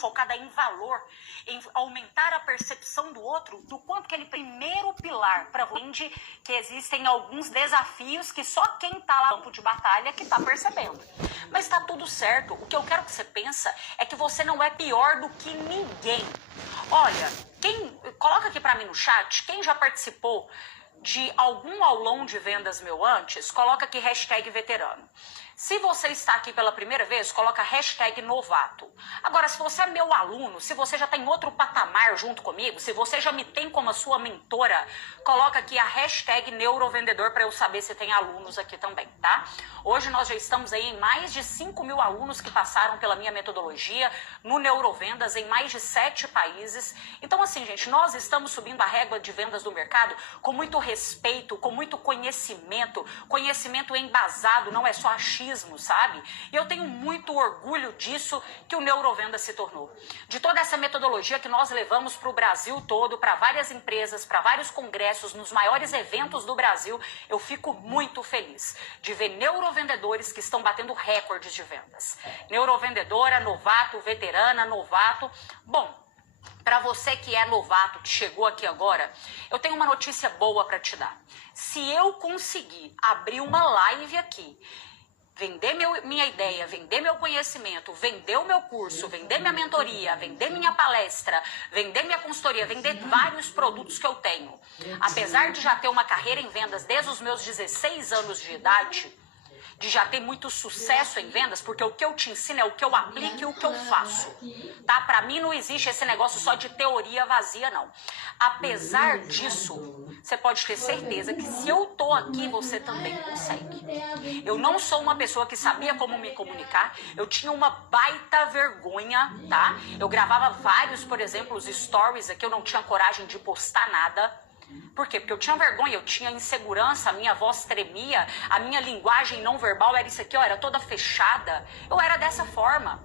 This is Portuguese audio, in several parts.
focada em valor, em aumentar a percepção do outro, do quanto que ele primeiro pilar para onde que existem alguns desafios que só quem está lá no campo de batalha que está percebendo. Mas está tudo certo. O que eu quero que você pensa é que você não é pior do que ninguém. Olha, coloca aqui para mim no chat, quem já participou de algum aulão de vendas meu antes, coloca aqui #veterano. Se você está aqui pela primeira vez, coloca #novato. Agora, se você é meu aluno, se você já está em outro patamar junto comigo, se você já me tem como a sua mentora, coloca aqui a #neurovendedor para eu saber se tem alunos aqui também, tá? Hoje nós já estamos aí em mais de 5.000 alunos que passaram pela minha metodologia no Neurovendas em mais de 7 países. Então, assim, gente, nós estamos subindo a régua de vendas do mercado com muito respeito, com muito conhecimento embasado, não é só achismo, sabe? E eu tenho muito orgulho disso que o Neurovenda se tornou. De toda essa metodologia que nós levamos para o Brasil todo, para várias empresas, para vários congressos, nos maiores eventos do Brasil, eu fico muito feliz de ver neurovendedores que estão batendo recordes de vendas. Neurovendedora, novato, veterana, novato. Bom, para você que é novato, que chegou aqui agora, eu tenho uma notícia boa para te dar. Se eu conseguir abrir uma live aqui, vender minha ideia, vender meu conhecimento, vender o meu curso, vender minha mentoria, vender minha palestra, vender minha consultoria, vender vários produtos que eu tenho. Apesar de já ter uma carreira em vendas desde os meus 16 anos de idade, de já ter muito sucesso em vendas, porque o que eu te ensino é o que eu aplico e o que eu faço, tá? Pra mim não existe esse negócio só de teoria vazia, não. Apesar disso, você pode ter certeza que se eu tô aqui, você também consegue. Eu não sou uma pessoa que sabia como me comunicar, eu tinha uma baita vergonha, tá? Eu gravava vários, por exemplo, os stories aqui, eu não tinha coragem de postar nada. Por quê? Porque eu tinha vergonha, eu tinha insegurança, a minha voz tremia, a minha linguagem não verbal era isso aqui, ó, era toda fechada. Eu era dessa forma.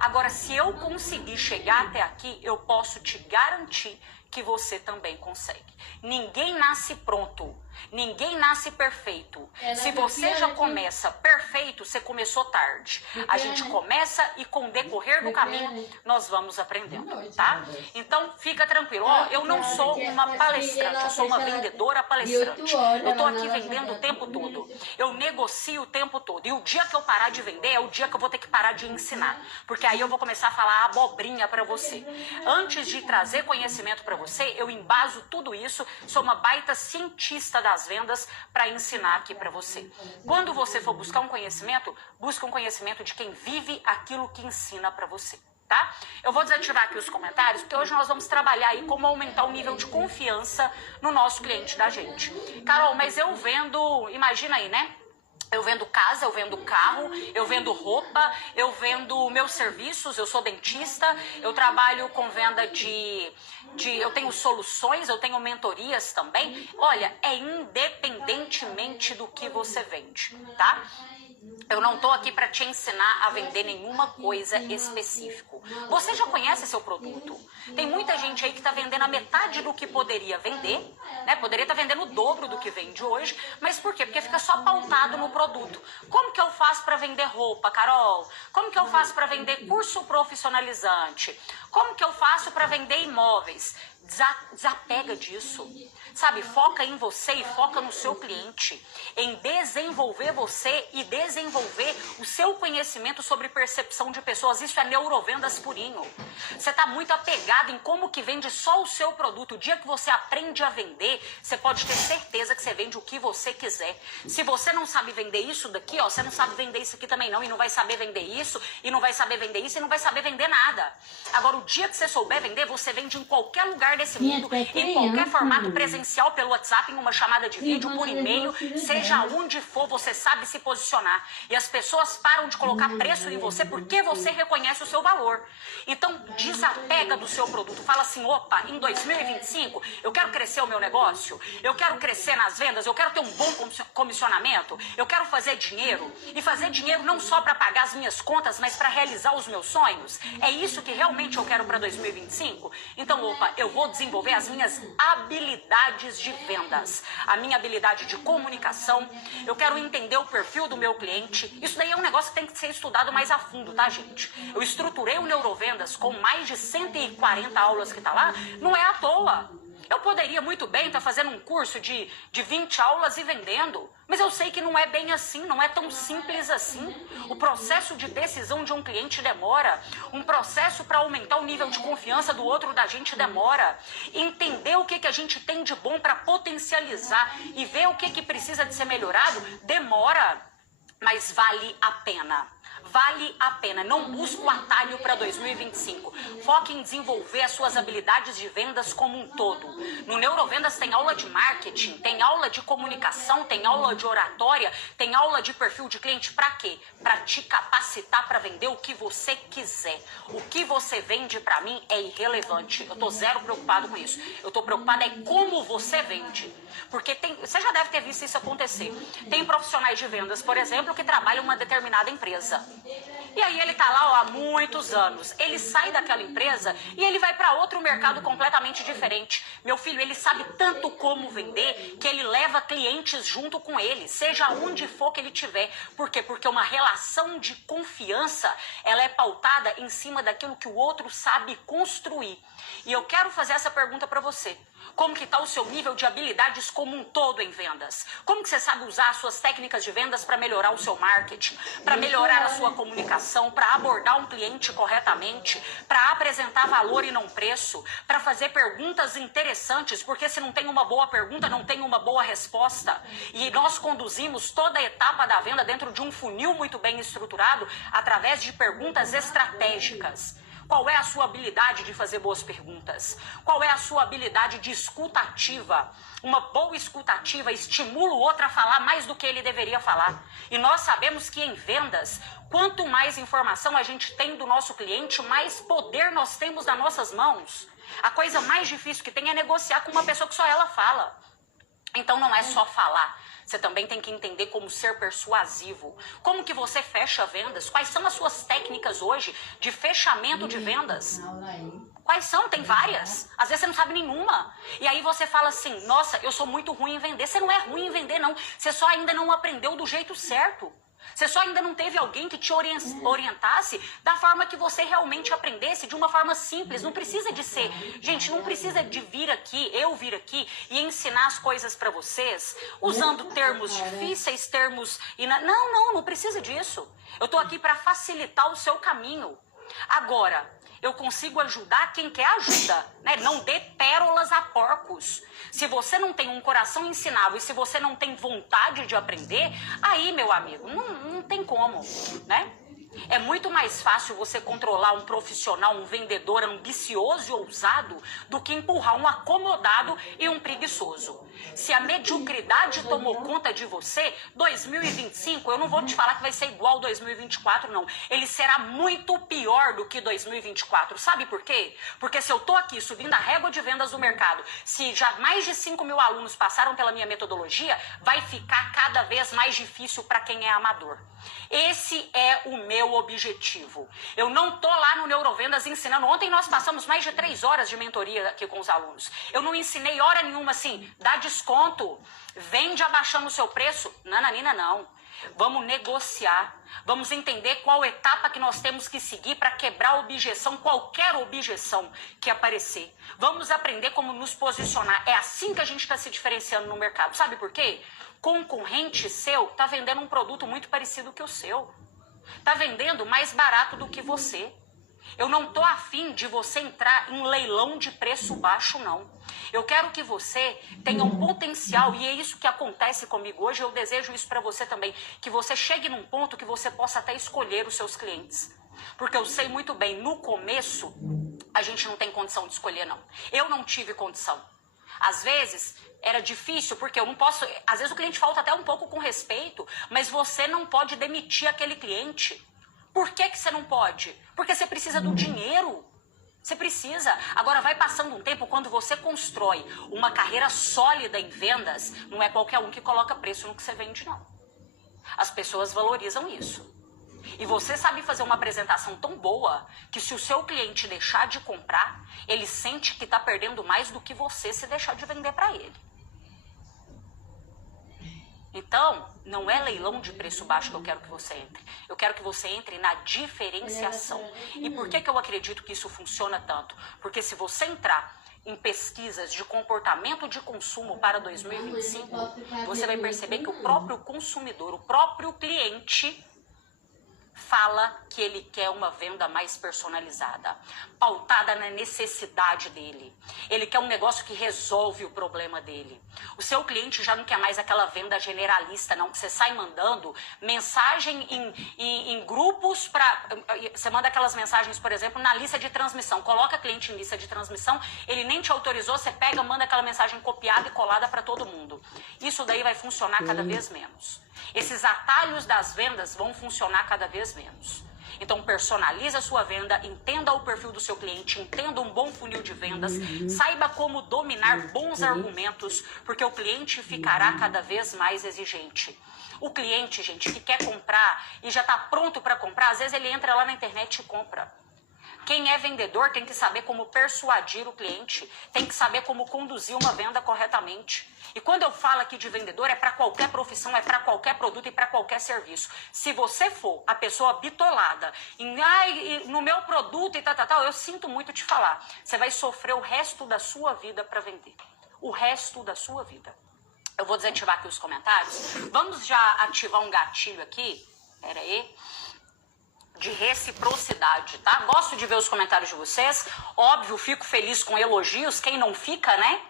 Agora, se eu conseguir chegar até aqui, eu posso te garantir que você também consegue. Ninguém nasce pronto, ninguém nasce perfeito. Se você já começa perfeito, você começou tarde. A gente começa e com o decorrer do caminho nós vamos aprendendo, tá? Então fica tranquilo, ó, eu não sou uma palestrante, eu sou uma vendedora palestrante. Eu tô aqui vendendo o tempo todo, eu negocio o tempo todo. E o dia que eu parar de vender é o dia que eu vou ter que parar de ensinar, porque aí eu vou começar a falar abobrinha pra você. Antes de trazer conhecimento pra você, eu embaso tudo isso, sou uma baita cientista das vendas para ensinar aqui para você. Quando você for buscar um conhecimento, busca um conhecimento de quem vive aquilo que ensina para você, tá? Eu vou desativar aqui os comentários, porque hoje nós vamos trabalhar aí como aumentar o nível de confiança no nosso cliente da gente. Carol, mas eu vendo, imagina aí, né? Eu vendo casa, eu vendo carro, eu vendo roupa, eu vendo meus serviços, eu sou dentista, eu trabalho com venda eu tenho soluções, eu tenho mentorias também. Olha, é independentemente do que você vende, tá? Eu não tô aqui para te ensinar a vender nenhuma coisa específica. Você já conhece seu produto? Tem muita gente aí que tá vendendo a metade do que poderia vender, né? Poderia estar vendendo o dobro do que vende hoje, mas por quê? Porque fica só pautado no produto. Como que eu faço para vender roupa, Carol? Como que eu faço para vender curso profissionalizante? Como que eu faço para vender imóveis? Desapega disso, sabe? Foca em você e foca no seu cliente, em desenvolver você e desenvolver o seu conhecimento sobre percepção de pessoas. Isso é neurovendas purinho. Você está muito apegado em como que vende só o seu produto. O dia que você aprende a vender, você pode ter certeza que você vende o que você quiser. Se você não sabe vender isso daqui, ó, você não sabe vender isso aqui também não, e não vai saber vender isso, e não vai saber vender isso, e não vai saber vender nada. Agora, o dia que você souber vender, você vende em qualquer lugar desse mundo, em qualquer formato presencial, pelo WhatsApp, em uma chamada de vídeo, por e-mail, seja onde for, você sabe se posicionar. E as pessoas param de colocar preço em você porque você reconhece o seu valor. Então, desapega do seu produto. Fala assim, opa, em 2025, eu quero crescer o meu negócio, eu quero crescer nas vendas, eu quero ter um bom comissionamento, eu quero fazer dinheiro. E fazer dinheiro não só para pagar as minhas contas, mas para realizar os meus sonhos. É isso que realmente eu quero para 2025? Então, opa, eu vou vou desenvolver as minhas habilidades de vendas, a minha habilidade de comunicação. Eu quero entender o perfil do meu cliente. Isso daí é um negócio que tem que ser estudado mais a fundo, tá, gente? Eu estruturei o Neurovendas com mais de 140 aulas que tá lá, não é à toa. Eu poderia muito bem estar fazendo um curso de 20 aulas e vendendo, mas eu sei que não é bem assim, não é tão simples assim. O processo de decisão de um cliente demora, um processo para aumentar o nível de confiança do outro da gente demora. Entender o que a gente tem de bom para potencializar e ver o que precisa de ser melhorado demora, mas vale a pena. Vale a pena. Não busque o atalho para 2025. Foque em desenvolver as suas habilidades de vendas como um todo. No Neurovendas tem aula de marketing, tem aula de comunicação, tem aula de oratória, tem aula de perfil de cliente. Para quê? Para te capacitar para vender o que você quiser. O que você vende para mim é irrelevante. Eu tô zero preocupado com isso. Eu tô preocupada é como você vende. Porque você já deve ter visto isso acontecer. Tem profissionais de vendas, por exemplo, que trabalham em uma determinada empresa. E aí ele tá lá há muitos anos. Ele sai daquela empresa e ele vai para outro mercado completamente diferente. Meu filho, ele sabe tanto como vender que ele leva clientes junto com ele, seja onde for que ele tiver. Por quê? Porque uma relação de confiança, ela é pautada em cima daquilo que o outro sabe construir. E eu quero fazer essa pergunta para você. Como que está o seu nível de habilidades como um todo em vendas? Como que você sabe usar as suas técnicas de vendas para melhorar o seu marketing, para melhorar a sua comunicação, para abordar um cliente corretamente, para apresentar valor e não preço, para fazer perguntas interessantes, porque se não tem uma boa pergunta, não tem uma boa resposta. E nós conduzimos toda a etapa da venda dentro de um funil muito bem estruturado através de perguntas estratégicas. Qual é a sua habilidade de fazer boas perguntas? Qual é a sua habilidade de escuta ativa? Uma boa escuta ativa estimula o outro a falar mais do que ele deveria falar. E nós sabemos que em vendas, quanto mais informação a gente tem do nosso cliente, mais poder nós temos nas nossas mãos. A coisa mais difícil que tem é negociar com uma pessoa que só ela fala. Então não é só falar. Você também tem que entender como ser persuasivo. Como que você fecha vendas? Quais são as suas técnicas hoje de fechamento de vendas? Quais são? Tem várias. Às vezes você não sabe nenhuma. E aí você fala assim, nossa, eu sou muito ruim em vender. Você não é ruim em vender, não. Você só ainda não aprendeu do jeito certo. Você só ainda não teve alguém que te orientasse da forma que você realmente aprendesse, de uma forma simples. Não precisa de ser... Gente, não precisa de vir aqui, eu vir aqui e ensinar as coisas para vocês, usando termos difíceis, termos... Não precisa disso. Eu tô aqui para facilitar o seu caminho. Agora, eu consigo ajudar quem quer ajuda, né? Não dê pérolas a porcos. Se você não tem um coração ensinável e se você não tem vontade de aprender, aí, meu amigo, não tem como, né? É muito mais fácil você controlar um profissional, um vendedor ambicioso e ousado do que empurrar um acomodado e um preguiçoso. Se a mediocridade tomou conta de você, 2025, eu não vou te falar que vai ser igual 2024, não. Ele será muito pior do que 2024. Sabe por quê? Porque se eu tô aqui subindo a régua de vendas do mercado, se já mais de 5 mil alunos passaram pela minha metodologia, vai ficar cada vez mais difícil para quem é amador. Esse é o meu objetivo. Eu não tô lá no Neurovendas ensinando. Ontem nós passamos mais de 3 horas de mentoria aqui com os alunos. Eu não ensinei hora nenhuma assim, dá desconto, vende abaixando o seu preço. Nananina, não. Vamos negociar. Vamos entender qual etapa que nós temos que seguir para quebrar a objeção, qualquer objeção que aparecer. Vamos aprender como nos posicionar. É assim que a gente está se diferenciando no mercado. Sabe por quê? Concorrente seu está vendendo um produto muito parecido que o seu. Está vendendo mais barato do que você. Eu não estou afim de você entrar em leilão de preço baixo, não. Eu quero que você tenha um potencial, e é isso que acontece comigo hoje, eu desejo isso para você também, que você chegue num ponto que você possa até escolher os seus clientes. Porque eu sei muito bem, no começo, a gente não tem condição de escolher, não. Eu não tive condição. Às vezes, era difícil, porque eu não posso... Às vezes o cliente falta até um pouco com respeito, mas você não pode demitir aquele cliente. Por que você não pode? Porque você precisa do dinheiro. Você precisa. Agora, vai passando um tempo, quando você constrói uma carreira sólida em vendas, não é qualquer um que coloca preço no que você vende, não. As pessoas valorizam isso. E você sabe fazer uma apresentação tão boa que se o seu cliente deixar de comprar, ele sente que está perdendo mais do que você se deixar de vender para ele. Então, não é leilão de preço baixo que eu quero que você entre. Eu quero que você entre na diferenciação. E por que eu acredito que isso funciona tanto? Porque se você entrar em pesquisas de comportamento de consumo para 2025, você vai perceber que o próprio consumidor, o próprio cliente, fala que ele quer uma venda mais personalizada, pautada na necessidade dele. Ele quer um negócio que resolve o problema dele. O seu cliente já não quer mais aquela venda generalista, não, que você sai mandando mensagem em grupos para... Você manda aquelas mensagens, por exemplo, na lista de transmissão. Coloca cliente em lista de transmissão, ele nem te autorizou, você pega, manda aquela mensagem copiada e colada para todo mundo. Isso daí vai funcionar cada vez menos. Esses atalhos das vendas vão funcionar cada vez menos. Então, personalize a sua venda, entenda o perfil do seu cliente, entenda um bom funil de vendas, saiba como dominar bons argumentos, porque o cliente ficará cada vez mais exigente. O cliente, gente, que quer comprar e já está pronto para comprar, às vezes ele entra lá na internet e compra. Quem é vendedor tem que saber como persuadir o cliente, tem que saber como conduzir uma venda corretamente. E quando eu falo aqui de vendedor, é para qualquer profissão, é para qualquer produto e para qualquer serviço. Se você for a pessoa bitolada em no meu produto e tal, eu sinto muito te falar. Você vai sofrer o resto da sua vida para vender. O resto da sua vida. Eu vou desativar aqui os comentários. Vamos já ativar um gatilho aqui. Pera aí. De reciprocidade, tá? Gosto de ver os comentários de vocês. Óbvio, fico feliz com elogios. Quem não fica, né?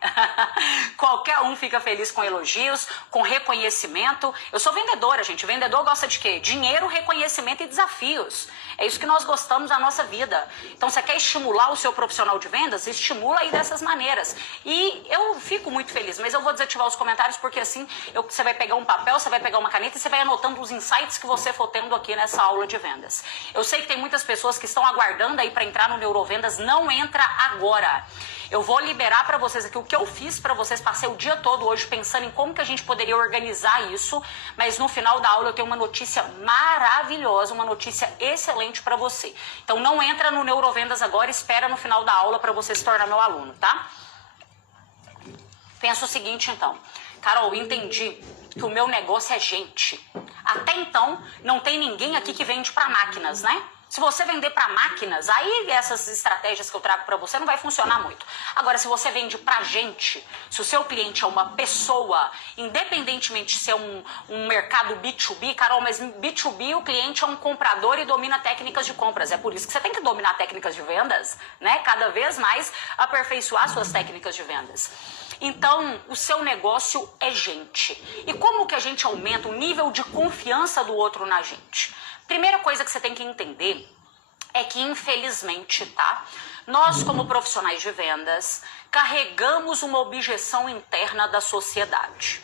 Qualquer um fica feliz com elogios, com reconhecimento. Eu sou vendedora, gente. Vendedor gosta de quê? Dinheiro, reconhecimento e desafios. É isso que nós gostamos na nossa vida. Então, você quer estimular o seu profissional de vendas? Estimula aí dessas maneiras. E eu fico muito feliz, mas eu vou desativar os comentários porque assim, você vai pegar um papel, você vai pegar uma caneta e você vai anotando os insights que você for tendo aqui nessa aula de vendas. Eu sei que tem muitas pessoas que estão aguardando aí para entrar no Neurovendas. Não entra agora. Eu vou liberar para vocês aqui o que eu fiz para vocês. Passei o dia todo hoje pensando em como que a gente poderia organizar isso, mas no final da aula eu tenho uma notícia maravilhosa, uma notícia excelente para você. Então não entra no Neurovendas agora, espera no final da aula para você se tornar meu aluno, tá? Pensa o seguinte então, Carol, entendi que o meu negócio é gente. Até então, não tem ninguém aqui que vende para máquinas, né? Se você vender para máquinas, aí essas estratégias que eu trago para você não vai funcionar muito. Agora, se você vende para gente, se o seu cliente é uma pessoa, independentemente de ser um mercado B2B, Carol, mas B2B o cliente é um comprador e domina técnicas de compras. É por isso que você tem que dominar técnicas de vendas, né? Cada vez mais aperfeiçoar suas técnicas de vendas. Então, o seu negócio é gente. E como que a gente aumenta o nível de confiança do outro na gente? Primeira coisa que você tem que entender é que, infelizmente, tá? Nós, como profissionais de vendas, carregamos uma objeção interna da sociedade.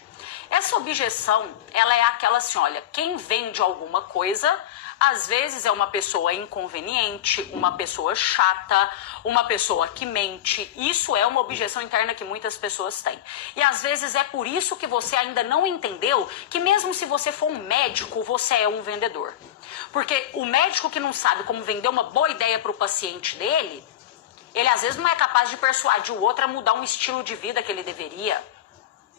Essa objeção, ela é aquela assim, olha, quem vende alguma coisa, às vezes é uma pessoa inconveniente, uma pessoa chata, uma pessoa que mente. Isso é uma objeção interna que muitas pessoas têm. E às vezes é por isso que você ainda não entendeu que mesmo se você for um médico, você é um vendedor. Porque o médico que não sabe como vender uma boa ideia para o paciente dele, ele às vezes não é capaz de persuadir o outro a mudar um estilo de vida que ele deveria.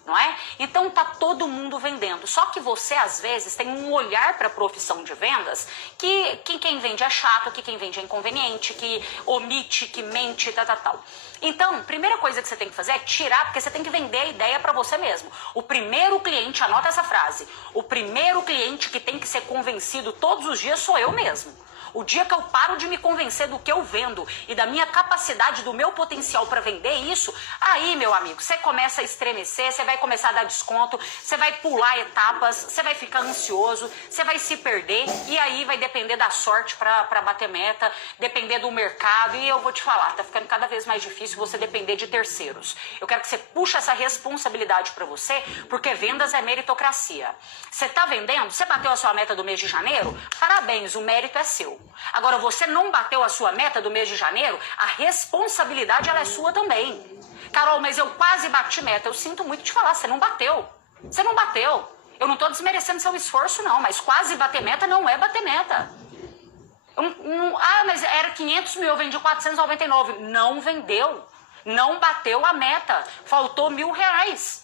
Não é? Então tá todo mundo vendendo. Só que você às vezes tem um olhar para a profissão de vendas que quem vende é chato, que quem vende é inconveniente, que omite, que mente, tal. Então, primeira coisa que você tem que fazer é tirar, porque você tem que vender a ideia para você mesmo. O primeiro cliente, anota essa frase, o primeiro cliente que tem que ser convencido todos os dias sou eu mesmo. O dia que eu paro de me convencer do que eu vendo e da minha capacidade, do meu potencial para vender isso, aí, meu amigo, você começa a estremecer, você vai começar a dar desconto, você vai pular etapas, você vai ficar ansioso, você vai se perder e aí vai depender da sorte para bater meta, depender do mercado e eu vou te falar, tá ficando cada vez mais difícil você depender de terceiros. Eu quero que você puxe essa responsabilidade para você, porque vendas é meritocracia. Você tá vendendo? Você bateu a sua meta do mês de janeiro? Parabéns, o mérito é seu. Agora, você não bateu a sua meta do mês de janeiro, a responsabilidade ela é sua também. Carol, mas eu quase bati meta. Eu sinto muito te falar, você não bateu. Você não bateu. Eu não estou desmerecendo seu esforço, não, mas quase bater meta não é bater meta. Mas era 500 mil, eu vendi 499. Não vendeu. Não bateu a meta. Faltou R$1.000.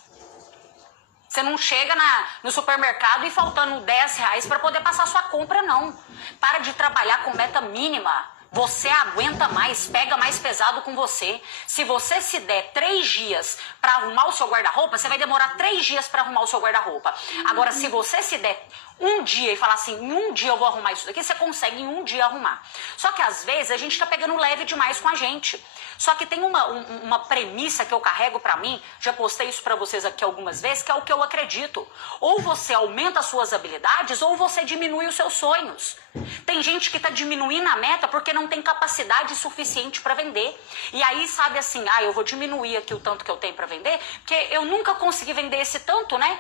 Você não chega no supermercado e faltando R$10 para poder passar sua compra, não. Para de trabalhar com meta mínima. Você aguenta mais, pega mais pesado com você. Se você se der 3 dias para arrumar o seu guarda-roupa, você vai demorar 3 dias para arrumar o seu guarda-roupa. Agora, se você se der um dia e falar assim, em um dia eu vou arrumar isso daqui, você consegue em um dia arrumar. Só que às vezes a gente tá pegando leve demais com a gente. Só que tem uma premissa que eu carrego pra mim, já postei isso pra vocês aqui algumas vezes, que é o que eu acredito. Ou você aumenta as suas habilidades, ou você diminui os seus sonhos. Tem gente que tá diminuindo a meta porque não tem capacidade suficiente pra vender. E aí sabe assim, eu vou diminuir aqui o tanto que eu tenho pra vender, porque eu nunca consegui vender esse tanto, né?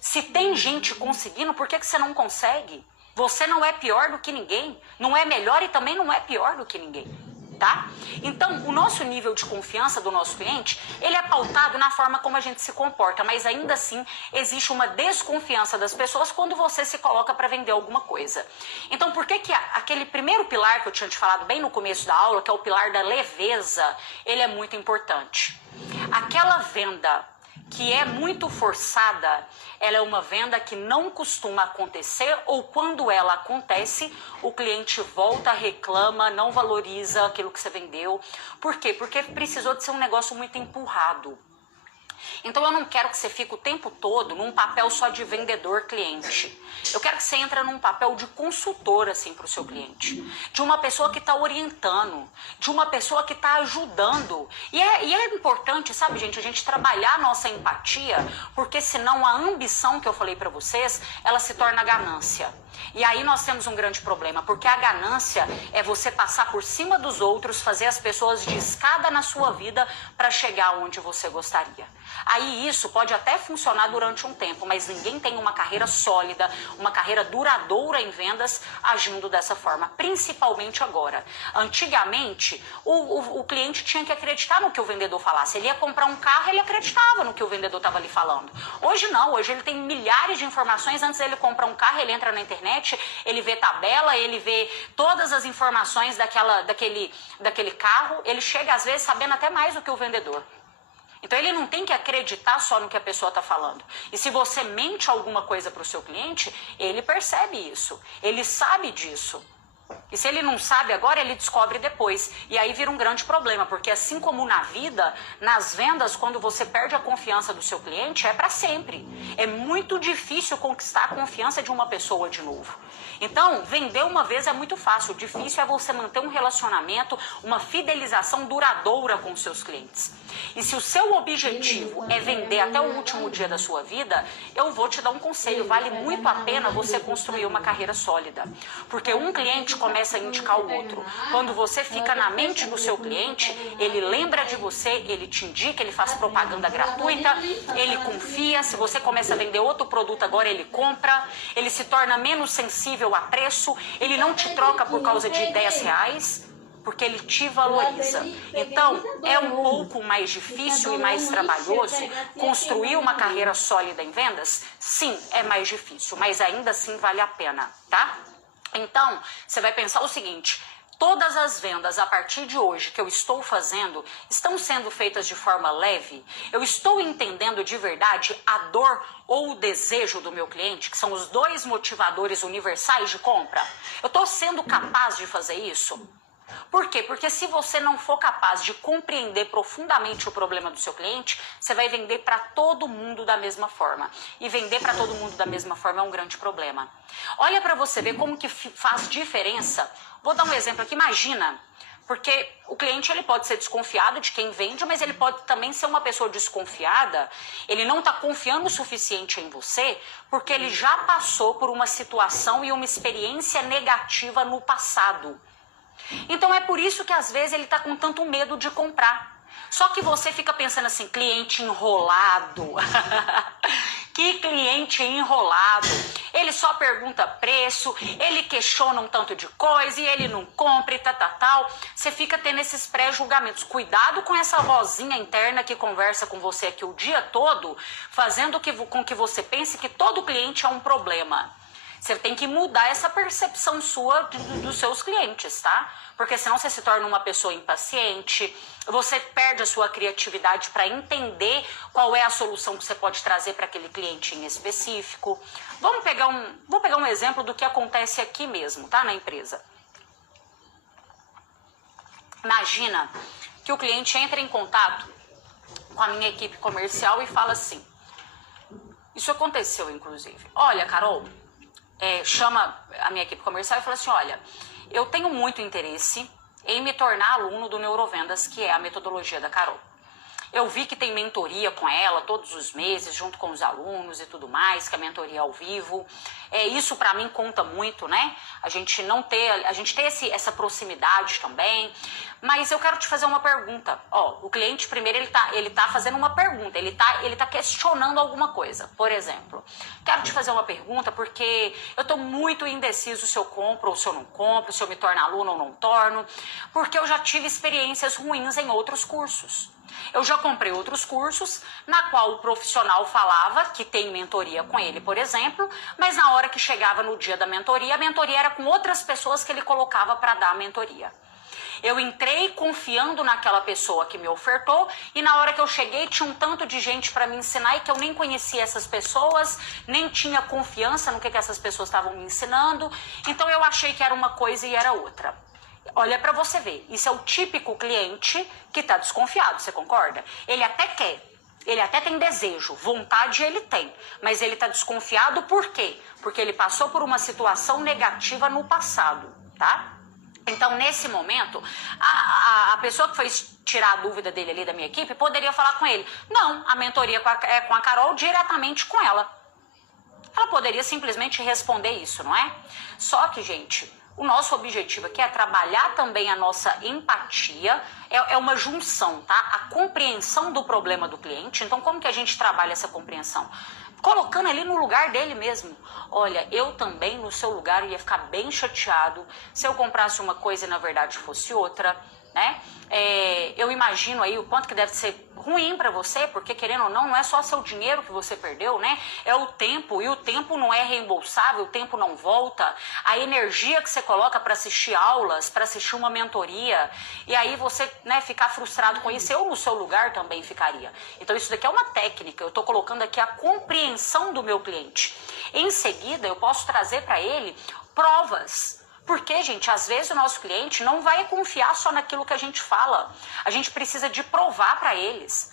Se tem gente conseguindo, por que você não consegue? Você não é pior do que ninguém, não é melhor e também não é pior do que ninguém, tá? Então, o nosso nível de confiança do nosso cliente, ele é pautado na forma como a gente se comporta, mas ainda assim existe uma desconfiança das pessoas quando você se coloca para vender alguma coisa. Então, por que aquele primeiro pilar que eu tinha te falado bem no começo da aula, que é o pilar da leveza, ele é muito importante. Aquela venda que é muito forçada, ela é uma venda que não costuma acontecer, ou quando ela acontece, o cliente volta, reclama, não valoriza aquilo que você vendeu. Por quê? Porque precisou de ser um negócio muito empurrado. Então eu não quero que você fique o tempo todo num papel só de vendedor-cliente. Eu quero que você entre num papel de consultor assim para o seu cliente. De uma pessoa que está orientando, de uma pessoa que está ajudando. E é importante, sabe, gente, a gente trabalhar a nossa empatia, porque senão a ambição que eu falei para vocês, ela se torna ganância. E aí nós temos um grande problema, porque a ganância é você passar por cima dos outros, fazer as pessoas de escada na sua vida para chegar onde você gostaria. Aí isso pode até funcionar durante um tempo, mas ninguém tem uma carreira sólida, uma carreira duradoura em vendas agindo dessa forma, principalmente agora. Antigamente, o cliente tinha que acreditar no que o vendedor falasse. Ele ia comprar um carro, ele acreditava no que o vendedor estava ali falando. Hoje não, hoje ele tem milhares de informações. Antes ele compra um carro, ele entra na internet, ele vê tabela, ele vê todas as informações daquele carro, ele chega às vezes sabendo até mais do que o vendedor. Então ele não tem que acreditar só no que a pessoa está falando. E se você mente alguma coisa para o seu cliente, ele percebe isso, ele sabe disso. E se ele não sabe agora, ele descobre depois. E aí vira um grande problema, porque assim como na vida, nas vendas, quando você perde a confiança do seu cliente, é para sempre. É muito difícil conquistar a confiança de uma pessoa de novo. Então, vender uma vez é muito fácil. O difícil é você manter um relacionamento, uma fidelização duradoura com os seus clientes. E se o seu objetivo é vender até o último dia da sua vida, eu vou te dar um conselho. Vale muito a pena você construir uma carreira sólida. Porque um cliente começa a indicar o outro. Quando você fica na mente do seu cliente, ele lembra de você, ele te indica, ele faz propaganda gratuita, ele confia. Se você começa a vender outro produto agora, ele compra, ele se torna menos sensível a preço, ele não te troca por causa de R$10, porque ele te valoriza. Então, é um pouco mais difícil e mais trabalhoso construir uma carreira sólida em vendas? Sim, é mais difícil, mas ainda assim vale a pena, tá? Então, você vai pensar o seguinte: todas as vendas a partir de hoje que eu estou fazendo estão sendo feitas de forma leve? Eu estou entendendo de verdade a dor ou o desejo do meu cliente, que são os dois motivadores universais de compra? Eu estou sendo capaz de fazer isso? Por quê? Porque se você não for capaz de compreender profundamente o problema do seu cliente, você vai vender para todo mundo da mesma forma. E vender para todo mundo da mesma forma é um grande problema. Olha para você ver como que faz diferença. Vou dar um exemplo aqui. Imagina, porque o cliente ele pode ser desconfiado de quem vende, mas ele pode também ser uma pessoa desconfiada. Ele não está confiando o suficiente em você porque ele já passou por uma situação e uma experiência negativa no passado. Então é por isso que às vezes ele está com tanto medo de comprar. Só que você fica pensando assim, cliente enrolado, Que cliente enrolado. Ele só pergunta preço, ele questiona um tanto de coisa e ele não compra e tal. Você fica tendo esses pré-julgamentos. Cuidado com essa vozinha interna que conversa com você aqui o dia todo, fazendo com que você pense que todo cliente é um problema. Você tem que mudar essa percepção sua dos seus clientes, tá? Porque senão você se torna uma pessoa impaciente, você perde a sua criatividade para entender qual é a solução que você pode trazer para aquele cliente em específico. Vou pegar um exemplo do que acontece aqui mesmo, tá? Na empresa. Imagina que o cliente entra em contato com a minha equipe comercial e fala assim, isso aconteceu inclusive, olha Carol, chama a minha equipe comercial e fala assim, olha, eu tenho muito interesse em me tornar aluno do Neurovendas, que é a metodologia da Carol. Eu vi que tem mentoria com ela todos os meses, junto com os alunos e tudo mais, que a mentoria é ao vivo. Isso para mim conta muito, né? A gente ter essa proximidade também. Mas eu quero te fazer uma pergunta. O cliente primeiro ele tá fazendo uma pergunta, ele tá questionando alguma coisa. Por exemplo, quero te fazer uma pergunta porque eu tô muito indeciso se eu compro ou se eu não compro, se eu me torno aluno ou não torno, porque eu já tive experiências ruins em outros cursos. Eu já comprei outros cursos, na qual o profissional falava que tem mentoria com ele, por exemplo, mas na hora que chegava no dia da mentoria, a mentoria era com outras pessoas que ele colocava para dar a mentoria. Eu entrei confiando naquela pessoa que me ofertou e na hora que eu cheguei tinha um tanto de gente para me ensinar e que eu nem conhecia essas pessoas, nem tinha confiança no que essas pessoas estavam me ensinando, então eu achei que era uma coisa e era outra. Olha para você ver, isso é o típico cliente que está desconfiado, você concorda? Ele até quer, ele até tem desejo, vontade ele tem, mas ele está desconfiado por quê? Porque ele passou por uma situação negativa no passado, tá? Então, nesse momento, a pessoa que foi tirar a dúvida dele ali da minha equipe poderia falar com ele, não, a mentoria é com a Carol diretamente com ela. Ela poderia simplesmente responder isso, não é? Só que, gente, o nosso objetivo aqui é trabalhar também a nossa empatia, é uma junção, tá? A compreensão do problema do cliente. Então, como que a gente trabalha essa compreensão? Colocando ali no lugar dele mesmo. Olha, eu também no seu lugar ia ficar bem chateado se eu comprasse uma coisa e na verdade fosse outra, né? Eu imagino aí o quanto que deve ser ruim para você, porque querendo ou não, não é só seu dinheiro que você perdeu, né? É o tempo, e o tempo não é reembolsável, o tempo não volta. A energia que você coloca para assistir aulas, para assistir uma mentoria, e aí você, né, ficar frustrado com isso, eu no seu lugar também ficaria. Então isso daqui é uma técnica, eu tô colocando aqui a compreensão do meu cliente. Em seguida, eu posso trazer para ele provas. Porque, gente, às vezes o nosso cliente não vai confiar só naquilo que a gente fala. A gente precisa de provar para eles.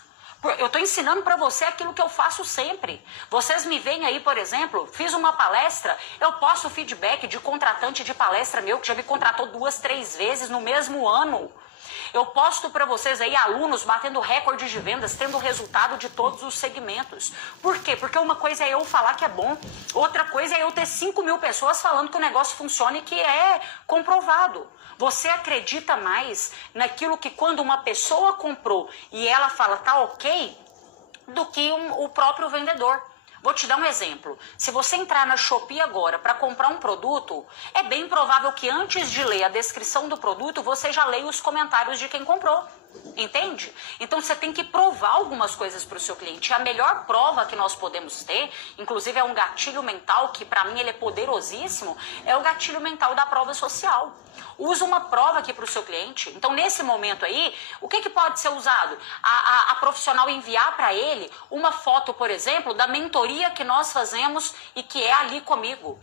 Eu estou ensinando para você aquilo que eu faço sempre. Vocês me veem aí, por exemplo, fiz uma palestra, eu posto feedback de contratante de palestra meu que já me contratou 2, 3 vezes no mesmo ano. Eu posto para vocês aí alunos batendo recordes de vendas, tendo resultado de todos os segmentos. Por quê? Porque uma coisa é eu falar que é bom, outra coisa é eu ter 5.000 pessoas falando que o negócio funciona e que é comprovado. Você acredita mais naquilo que quando uma pessoa comprou e ela fala tá ok, do que o próprio vendedor. Vou te dar um exemplo. Se você entrar na Shopee agora para comprar um produto, é bem provável que antes de ler a descrição do produto, você já leia os comentários de quem comprou. Entende? Então você tem que provar algumas coisas para o seu cliente. A melhor prova que nós podemos ter, inclusive é um gatilho mental que para mim ele é poderosíssimo, é o gatilho mental da prova social. Usa uma prova aqui para o seu cliente. Então nesse momento aí, o que pode ser usado? A profissional enviar para ele uma foto, por exemplo, da mentoria que nós fazemos e que é ali comigo.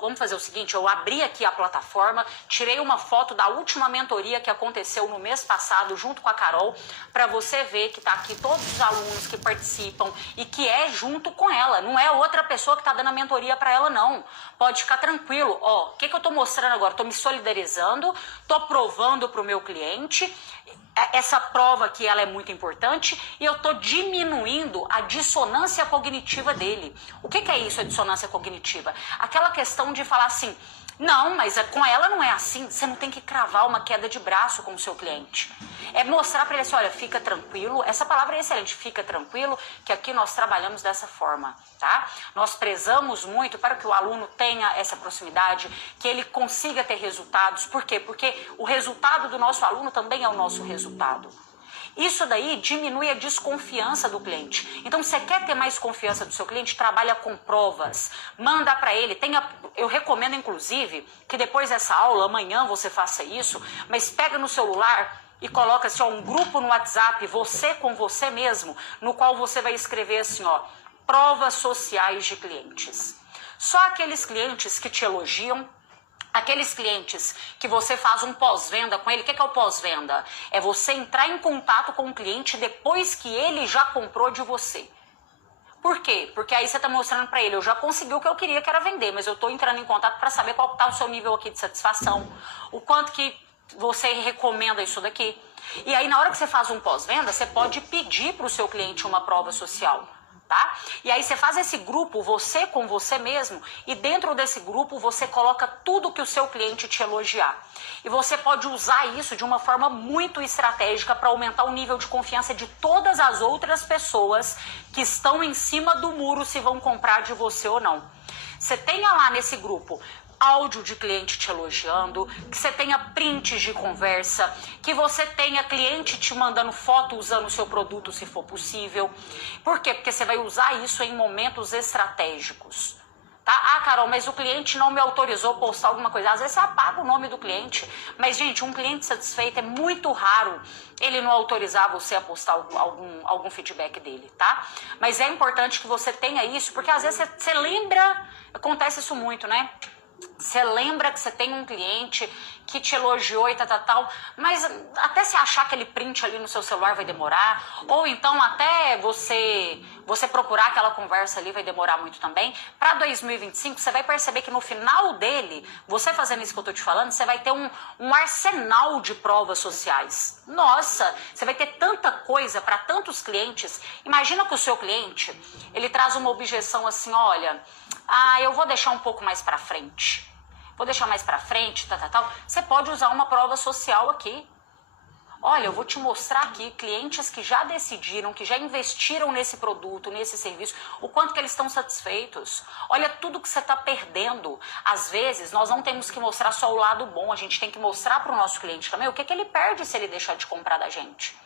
Vamos fazer o seguinte, eu abri aqui a plataforma, tirei uma foto da última mentoria que aconteceu no mês passado junto com a Carol, para você ver que tá aqui todos os alunos que participam e que é junto com ela, não é outra pessoa que tá dando a mentoria para ela não. Pode ficar tranquilo, o que eu tô mostrando agora? Tô me solidarizando, tô provando pro meu cliente, essa prova aqui ela é muito importante e eu tô diminuindo a dissonância cognitiva dele. O que é isso, a dissonância cognitiva? Aquela questão de falar assim, Não, mas com ela não é assim. Você não tem que cravar uma queda de braço com o seu cliente. É mostrar para ele assim, olha, fica tranquilo. Essa palavra é excelente, fica tranquilo, que aqui nós trabalhamos dessa forma, tá? Nós prezamos muito para que o aluno tenha essa proximidade, que ele consiga ter resultados. Por quê? Porque o resultado do nosso aluno também é o nosso resultado. Isso daí diminui a desconfiança do cliente. Então, você quer ter mais confiança do seu cliente? Trabalha com provas. Manda para ele. Eu recomendo, inclusive, que depois dessa aula, amanhã você faça isso, mas pega no celular e coloca assim, ó, um grupo no WhatsApp, você com você mesmo, no qual você vai escrever assim, ó, provas sociais de clientes. Só aqueles clientes que te elogiam, aqueles clientes que você faz um pós-venda com ele. O que é o pós-venda? É você entrar em contato com o cliente depois que ele já comprou de você. Por quê? Porque aí você está mostrando para ele, eu já consegui o que eu queria, que era vender, mas eu estou entrando em contato para saber qual está o seu nível aqui de satisfação, o quanto que você recomenda isso daqui. E aí, na hora que você faz um pós-venda, você pode pedir para o seu cliente uma prova social. Tá? E aí você faz esse grupo, você com você mesmo, e dentro desse grupo você coloca tudo que o seu cliente te elogiar. E você pode usar isso de uma forma muito estratégica para aumentar o nível de confiança de todas as outras pessoas que estão em cima do muro se vão comprar de você ou não. Você tenha lá nesse grupo áudio de cliente te elogiando, que você tenha prints de conversa, que você tenha cliente te mandando foto usando o seu produto se for possível. Por quê? Porque você vai usar isso em momentos estratégicos. Tá? Ah, Carol, mas o cliente não me autorizou a postar alguma coisa. Às vezes você apaga o nome do cliente. Mas, gente, um cliente satisfeito é muito raro ele não autorizar você a postar algum feedback dele, tá? Mas é importante que você tenha isso, porque às vezes você lembra, acontece isso muito, né? Você lembra que você tem um cliente que te elogiou e tal, mas até você achar aquele print ali no seu celular vai demorar, ou então até você procurar aquela conversa ali vai demorar muito também. Para 2025, você vai perceber que no final dele, você fazendo isso que eu tô te falando, você vai ter um arsenal de provas sociais. Nossa, você vai ter tanta coisa para tantos clientes. Imagina que o seu cliente, ele traz uma objeção assim, olha, eu vou deixar um pouco mais para frente. Vou deixar mais para frente, tal. Você pode usar uma prova social aqui. Olha, eu vou te mostrar aqui clientes que já decidiram, que já investiram nesse produto, nesse serviço, o quanto que eles estão satisfeitos. Olha tudo que você está perdendo. Às vezes, nós não temos que mostrar só o lado bom, a gente tem que mostrar para o nosso cliente também o que ele perde se ele deixar de comprar da gente.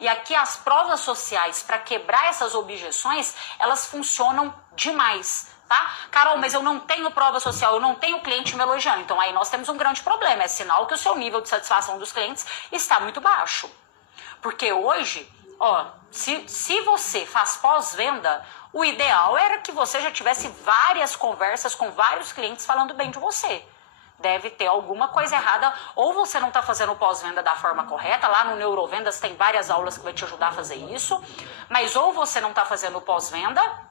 E aqui as provas sociais, para quebrar essas objeções, elas funcionam demais. Tá? Carol, mas eu não tenho prova social, eu não tenho cliente me elogiando. Então aí nós temos um grande problema, é sinal que o seu nível de satisfação dos clientes está muito baixo. Porque hoje, ó, se você faz pós-venda, o ideal era que você já tivesse várias conversas com vários clientes falando bem de você. Deve ter alguma coisa errada, ou você não está fazendo o pós-venda da forma correta. Lá no Neurovendas tem várias aulas que vai te ajudar a fazer isso, mas ou você não está fazendo o pós-venda,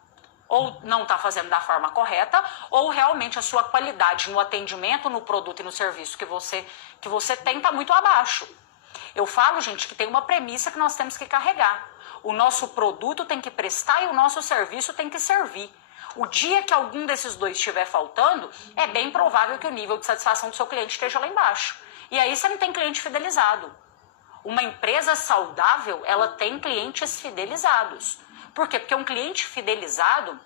ou não está fazendo da forma correta, ou realmente a sua qualidade no atendimento, no produto e no serviço que você tem está muito abaixo. Eu falo, gente, que tem uma premissa que nós temos que carregar. O nosso produto tem que prestar e o nosso serviço tem que servir. O dia que algum desses dois estiver faltando, é bem provável que o nível de satisfação do seu cliente esteja lá embaixo. E aí você não tem cliente fidelizado. Uma empresa saudável, ela tem clientes fidelizados. Por quê? Porque um cliente fidelizado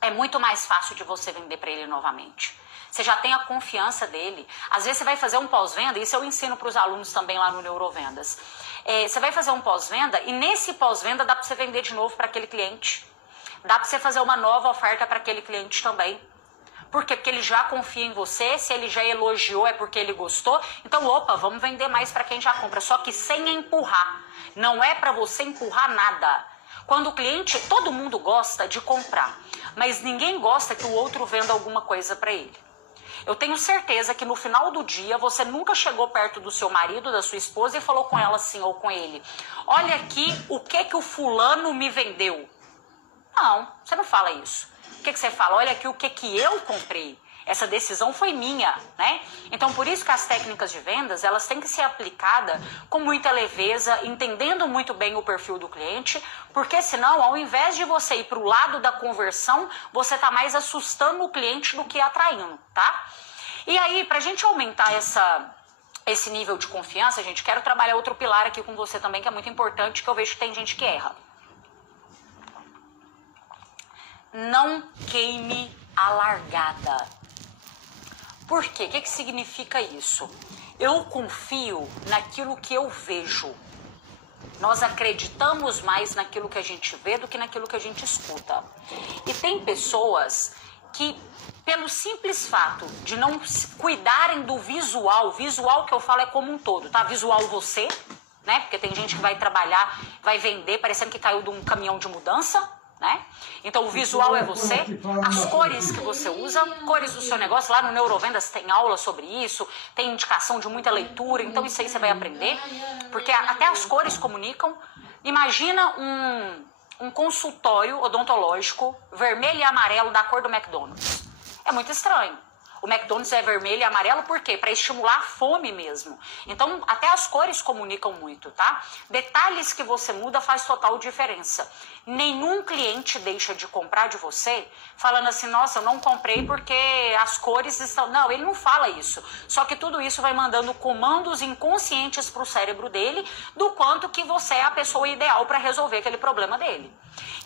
é muito mais fácil de você vender para ele novamente. Você já tem a confiança dele. Às vezes você vai fazer um pós-venda, isso eu ensino para os alunos também lá no Neurovendas. Você vai fazer um pós-venda e nesse pós-venda dá para você vender de novo para aquele cliente. Dá para você fazer uma nova oferta para aquele cliente também. Por quê? Porque ele já confia em você, se ele já elogiou é porque ele gostou. Então, opa, vamos vender mais para quem já compra, só que sem empurrar. Não é para você empurrar nada. Quando o cliente, todo mundo gosta de comprar, mas ninguém gosta que o outro venda alguma coisa para ele. Eu tenho certeza que no final do dia você nunca chegou perto do seu marido, da sua esposa e falou com ela assim ou com ele: olha aqui o que o fulano me vendeu. Não, você não fala isso. O que você fala? Olha aqui o que eu comprei. Essa decisão foi minha, né? Então, por isso que as técnicas de vendas, elas têm que ser aplicadas com muita leveza, entendendo muito bem o perfil do cliente, porque senão, ao invés de você ir para o lado da conversão, você está mais assustando o cliente do que atraindo, tá? E aí, pra gente aumentar esse nível de confiança, gente, quero trabalhar outro pilar aqui com você também, que é muito importante, que eu vejo que tem gente que erra. Não queime a largada. Por quê? O que significa isso? Eu confio naquilo que eu vejo. Nós acreditamos mais naquilo que a gente vê do que naquilo que a gente escuta. E tem pessoas que, pelo simples fato de não cuidarem do visual que eu falo é como um todo, tá? Visual você, né? Porque tem gente que vai trabalhar, vai vender parecendo que caiu de um caminhão de mudança, né? Então o visual é você, as cores que você usa, cores do seu negócio. Lá no Neurovendas tem aula sobre isso, tem indicação de muita leitura, então isso aí você vai aprender, porque até as cores comunicam. Imagina um consultório odontológico vermelho e amarelo da cor do McDonald's. É muito estranho. O McDonald's é vermelho e amarelo por quê? Para estimular a fome mesmo. Então, até as cores comunicam muito, tá? Detalhes que você muda faz total diferença. Nenhum cliente deixa de comprar de você falando assim, nossa, eu não comprei porque as cores estão... Não, ele não fala isso. Só que tudo isso vai mandando comandos inconscientes para o cérebro dele do quanto que você é a pessoa ideal para resolver aquele problema dele.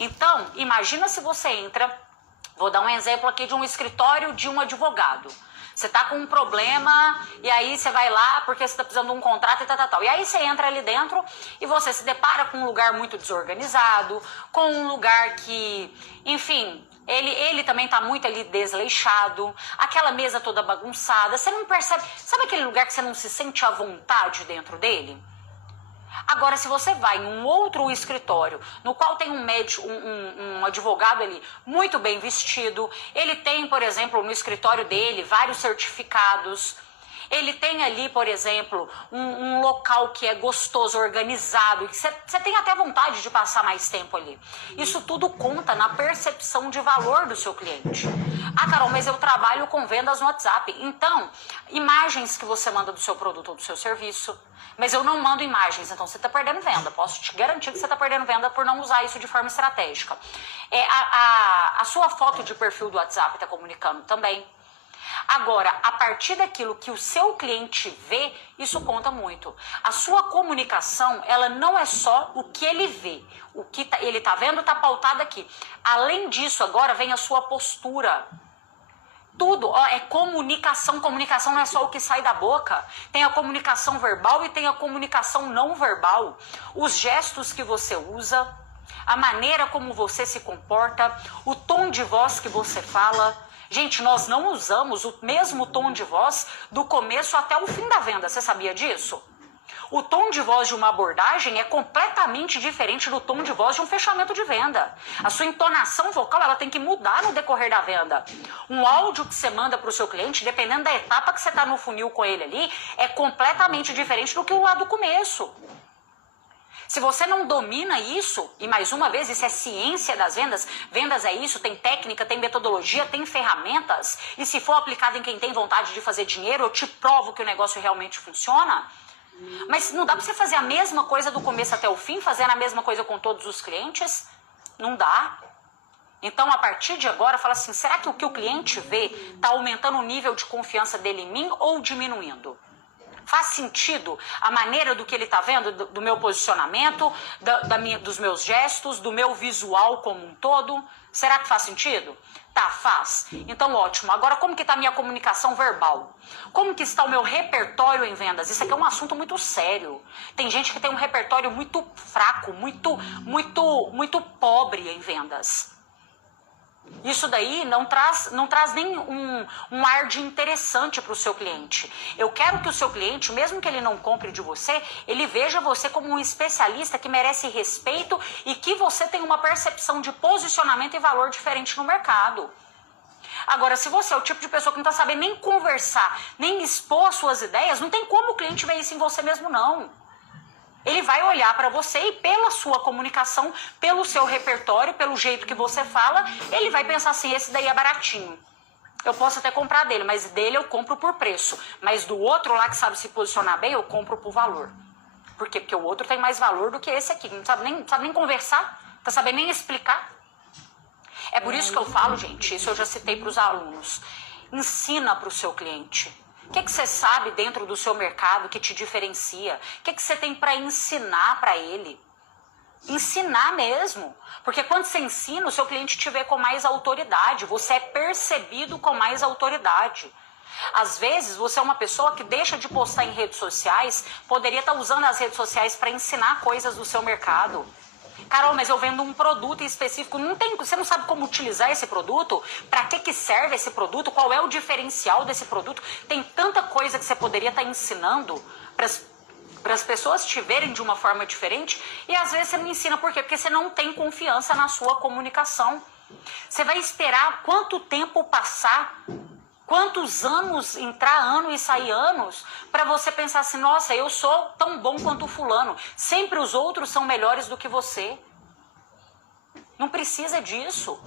Então, imagina se você entra... Vou dar um exemplo aqui de um escritório de um advogado. Você está com um problema e aí você vai lá porque você está precisando de um contrato e tal. E aí você entra ali dentro e você se depara com um lugar muito desorganizado, com um lugar que, enfim, ele também está muito ali desleixado, aquela mesa toda bagunçada. Você não percebe, sabe aquele lugar que você não se sente à vontade dentro dele? Agora, se você vai em um outro escritório, no qual tem um médico, um advogado ali muito bem vestido, ele tem, por exemplo, no escritório dele vários certificados, ele tem ali, por exemplo, um local que é gostoso, organizado, e você tem até vontade de passar mais tempo ali. Isso tudo conta na percepção de valor do seu cliente. Ah, Carol, mas eu trabalho com vendas no WhatsApp. Então, imagens que você manda do seu produto ou do seu serviço. Mas eu não mando imagens, então você está perdendo venda. Posso te garantir que você está perdendo venda por não usar isso de forma estratégica. A sua foto de perfil do WhatsApp está comunicando também. Agora, a partir daquilo que o seu cliente vê, isso conta muito. A sua comunicação, ela não é só o que ele vê. O que ele está vendo está pautado aqui. Além disso, agora vem a sua postura. Tudo, ó, é comunicação. Comunicação não é só o que sai da boca. Tem a comunicação verbal e tem a comunicação não verbal. Os gestos que você usa, a maneira como você se comporta, o tom de voz que você fala. Gente, nós não usamos o mesmo tom de voz do começo até o fim da venda. Você sabia disso? O tom de voz de uma abordagem é completamente diferente do tom de voz de um fechamento de venda. A sua entonação vocal, ela tem que mudar no decorrer da venda. Um áudio que você manda para o seu cliente, dependendo da etapa que você está no funil com ele ali, é completamente diferente do que o lá do começo. Se você não domina isso, e mais uma vez, isso é ciência das vendas, vendas é isso, tem técnica, tem metodologia, tem ferramentas, e se for aplicado em quem tem vontade de fazer dinheiro, eu te provo que o negócio realmente funciona. Mas não dá para você fazer a mesma coisa do começo até o fim, fazendo a mesma coisa com todos os clientes? Não dá. Então, a partir de agora, fala assim, será que o que o cliente vê está aumentando o nível de confiança dele em mim ou diminuindo? Faz sentido a maneira do que ele está vendo, do meu posicionamento, dos meus gestos, do meu visual como um todo? Será que faz sentido? Tá, faz. Então, ótimo. Agora, como que está a minha comunicação verbal? Como que está o meu repertório em vendas? Isso aqui é um assunto muito sério. Tem gente que tem um repertório muito fraco, muito pobre em vendas. Isso daí não traz nem um ar de interessante para o seu cliente. Eu quero que o seu cliente, mesmo que ele não compre de você, ele veja você como um especialista que merece respeito e que você tem uma percepção de posicionamento e valor diferente no mercado. Agora, se você é o tipo de pessoa que não está sabendo nem conversar, nem expor suas ideias, não tem como o cliente ver isso em você mesmo, não. Ele vai olhar para você e pela sua comunicação, pelo seu repertório, pelo jeito que você fala, ele vai pensar assim, esse daí é baratinho. Eu posso até comprar dele, mas dele eu compro por preço. Mas do outro lá que sabe se posicionar bem, eu compro por valor. Por quê? Porque o outro tem mais valor do que esse aqui. Não sabe nem conversar, não tá sabendo nem explicar. É por isso que eu falo, gente, isso eu já citei para os alunos. Ensina para o seu cliente. O que você sabe dentro do seu mercado que te diferencia? O que você tem para ensinar para ele? Ensinar mesmo. Porque quando você ensina, o seu cliente te vê com mais autoridade. Você é percebido com mais autoridade. Às vezes, você é uma pessoa que deixa de postar em redes sociais, poderia estar usando as redes sociais para ensinar coisas do seu mercado. Carol, mas eu vendo um produto específico, você não sabe como utilizar esse produto? Para que serve esse produto? Qual é o diferencial desse produto? Tem tanta coisa que você poderia estar ensinando para as pessoas te verem de uma forma diferente, e às vezes você não ensina. Por quê? Porque você não tem confiança na sua comunicação. Você vai esperar quanto tempo passar, quantos anos, entrar ano e sair anos, para você pensar assim, nossa, eu sou tão bom quanto o fulano. Sempre os outros são melhores do que você. Não precisa disso.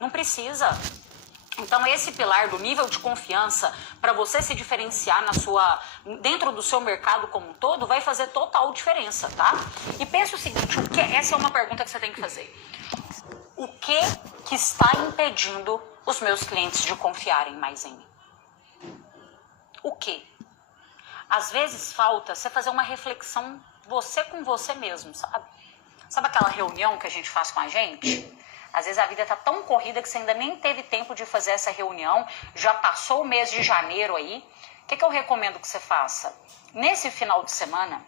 Não precisa. Então esse pilar do nível de confiança, para você se diferenciar dentro do seu mercado como um todo, vai fazer total diferença, tá? E pensa o seguinte, essa é uma pergunta que você tem que fazer. O que está impedindo os meus clientes de confiarem mais em mim? O quê? Às vezes falta você fazer uma reflexão você com você mesmo, sabe? Sabe aquela reunião que a gente faz com a gente? Às vezes a vida tá tão corrida que você ainda nem teve tempo de fazer essa reunião, já passou o mês de janeiro aí. O que eu recomendo que você faça? Nesse final de semana,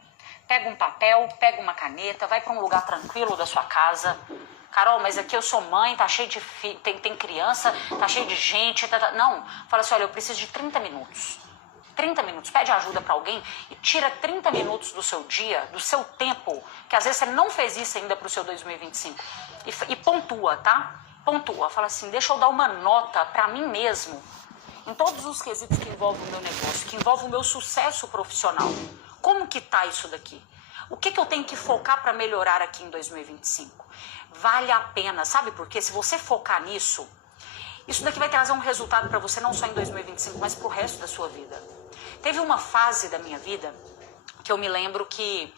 pega um papel, pega uma caneta, vai para um lugar tranquilo da sua casa. Carol, mas aqui eu sou mãe, tá cheio de tem criança, tá cheio de gente. Não, fala assim, olha, eu preciso de 30 minutos. 30 minutos, pede ajuda para alguém e tira 30 minutos do seu dia, do seu tempo, que às vezes você não fez isso ainda pro seu 2025. E pontua, tá? Pontua, fala assim, deixa eu dar uma nota para mim mesmo, em todos os quesitos que envolvem o meu negócio, que envolvem o meu sucesso profissional. Como que tá isso daqui? O que eu tenho que focar para melhorar aqui em 2025? Vale a pena, sabe por quê? Se você focar nisso, isso daqui vai trazer um resultado para você não só em 2025, mas pro resto da sua vida. Teve uma fase da minha vida que eu me lembro que,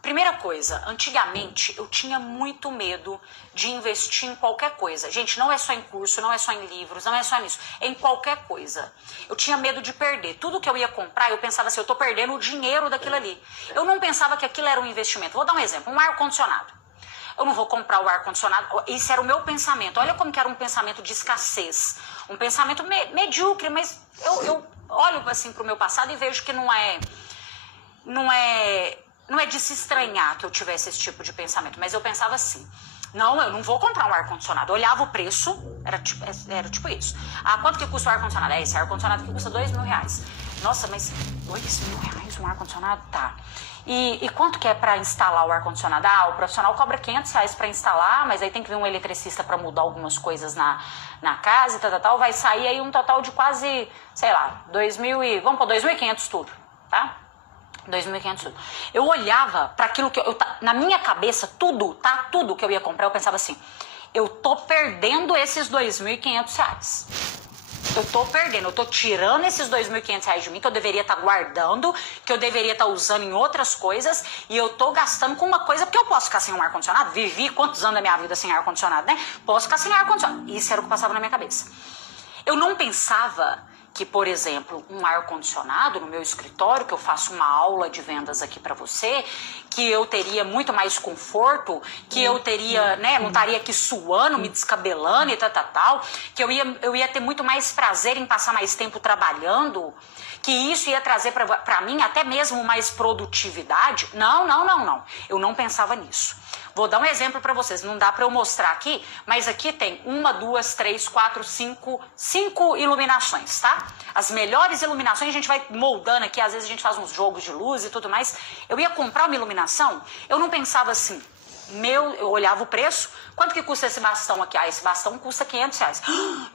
primeira coisa, antigamente eu tinha muito medo de investir em qualquer coisa. Gente, não é só em curso, não é só em livros, não é só nisso, é em qualquer coisa. Eu tinha medo de perder. Tudo que eu ia comprar, eu pensava assim, eu tô perdendo o dinheiro daquilo ali. Eu não pensava que aquilo era um investimento. Vou dar um exemplo, um ar-condicionado. Eu não vou comprar o ar-condicionado. Esse era o meu pensamento. Olha como que era um pensamento de escassez. Um pensamento medíocre, mas eu olho assim pro meu passado e vejo que não é de se estranhar que eu tivesse esse tipo de pensamento. Mas eu pensava assim, não, eu não vou comprar um ar-condicionado. Eu olhava o preço, era tipo isso. Ah, quanto que custa o ar-condicionado? Esse ar-condicionado que custa R$2.000. Nossa, mas R$2.000 um ar-condicionado? Tá. E quanto que é para instalar o ar-condicionado? Ah, o profissional cobra R$500 para instalar, mas aí tem que vir um eletricista para mudar algumas coisas na casa e tal. Vai sair aí um total de quase, sei lá, vamos pôr 2.500 tudo, tá? 2.500 tudo. Eu olhava para aquilo que na minha cabeça, tudo que eu ia comprar, eu pensava assim, eu tô perdendo esses R$2.500. Eu tô perdendo, eu tô tirando esses R$2.500 de mim, que eu deveria estar guardando, que eu deveria estar usando em outras coisas, e eu tô gastando com uma coisa, porque eu posso ficar sem um ar-condicionado, vivi quantos anos da minha vida sem ar-condicionado, né? Posso ficar sem ar-condicionado. Isso era o que passava na minha cabeça. Eu não pensava que, por exemplo, um ar-condicionado no meu escritório, que eu faço uma aula de vendas aqui para você, que eu teria muito mais conforto, que eu teria, né, não estaria aqui suando, me descabelando e tal, que eu ia ter muito mais prazer em passar mais tempo trabalhando, que isso ia trazer para mim até mesmo mais produtividade. Não. Eu não pensava nisso. Vou dar um exemplo para vocês, não dá para eu mostrar aqui, mas aqui tem 1, 2, 3, 4, 5 iluminações, tá? As melhores iluminações a gente vai moldando aqui, às vezes a gente faz uns jogos de luz e tudo mais. Eu ia comprar uma iluminação, eu não pensava assim, eu olhava o preço, quanto que custa esse bastão aqui? Ah, esse bastão custa R$500.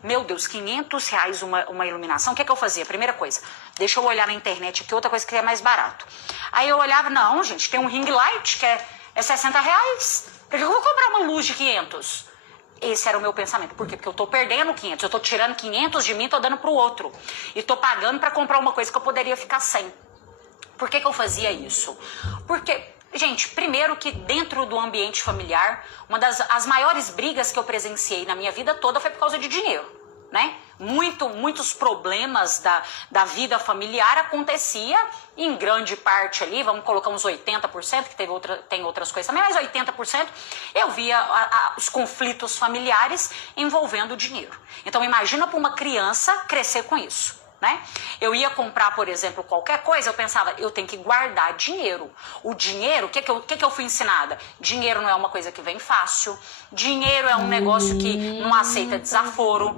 Meu Deus, R$500 uma iluminação, o que eu fazia? Primeira coisa, deixa eu olhar na internet aqui, outra coisa que é mais barato. Aí eu olhava, não gente, tem um ring light que é R$60. Por que eu vou comprar uma luz de 500? Esse era o meu pensamento. Por quê? Porque eu tô perdendo 500. Eu tô tirando 500 de mim e tô dando pro outro. E tô pagando para comprar uma coisa que eu poderia ficar sem. Por que eu fazia isso? Porque, gente, primeiro que dentro do ambiente familiar, as maiores brigas que eu presenciei na minha vida toda foi por causa de dinheiro. né? Muitos problemas da vida familiar acontecia em grande parte ali, vamos colocar uns 80%, que tem outras coisas também, mas 80% eu via os conflitos familiares envolvendo dinheiro. Então imagina para uma criança crescer com isso. Né? Eu ia comprar, por exemplo, qualquer coisa, eu pensava, eu tenho que guardar dinheiro. O dinheiro, o que eu fui ensinada? Dinheiro não é uma coisa que vem fácil, dinheiro é um negócio que não aceita desaforo,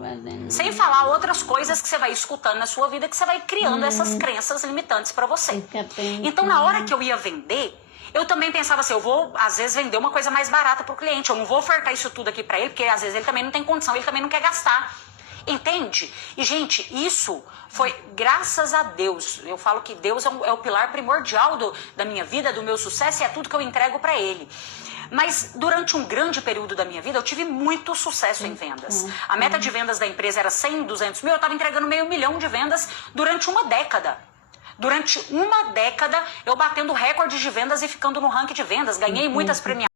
sem falar outras coisas que você vai escutando na sua vida, que você vai criando essas crenças limitantes para você. Então, na hora que eu ia vender, eu também pensava assim, eu vou, às vezes, vender uma coisa mais barata para o cliente, eu não vou ofertar isso tudo aqui para ele, porque às vezes ele também não tem condição, ele também não quer gastar. Entende? E, gente, isso foi graças a Deus. Eu falo que Deus é o pilar primordial da minha vida, do meu sucesso, e é tudo que eu entrego para Ele. Mas durante um grande período da minha vida, eu tive muito sucesso em vendas. A meta de vendas da empresa era 100, 200 mil, eu estava entregando meio milhão de vendas durante uma década. Durante uma década, eu batendo recordes de vendas e ficando no ranking de vendas. Ganhei muitas premiações.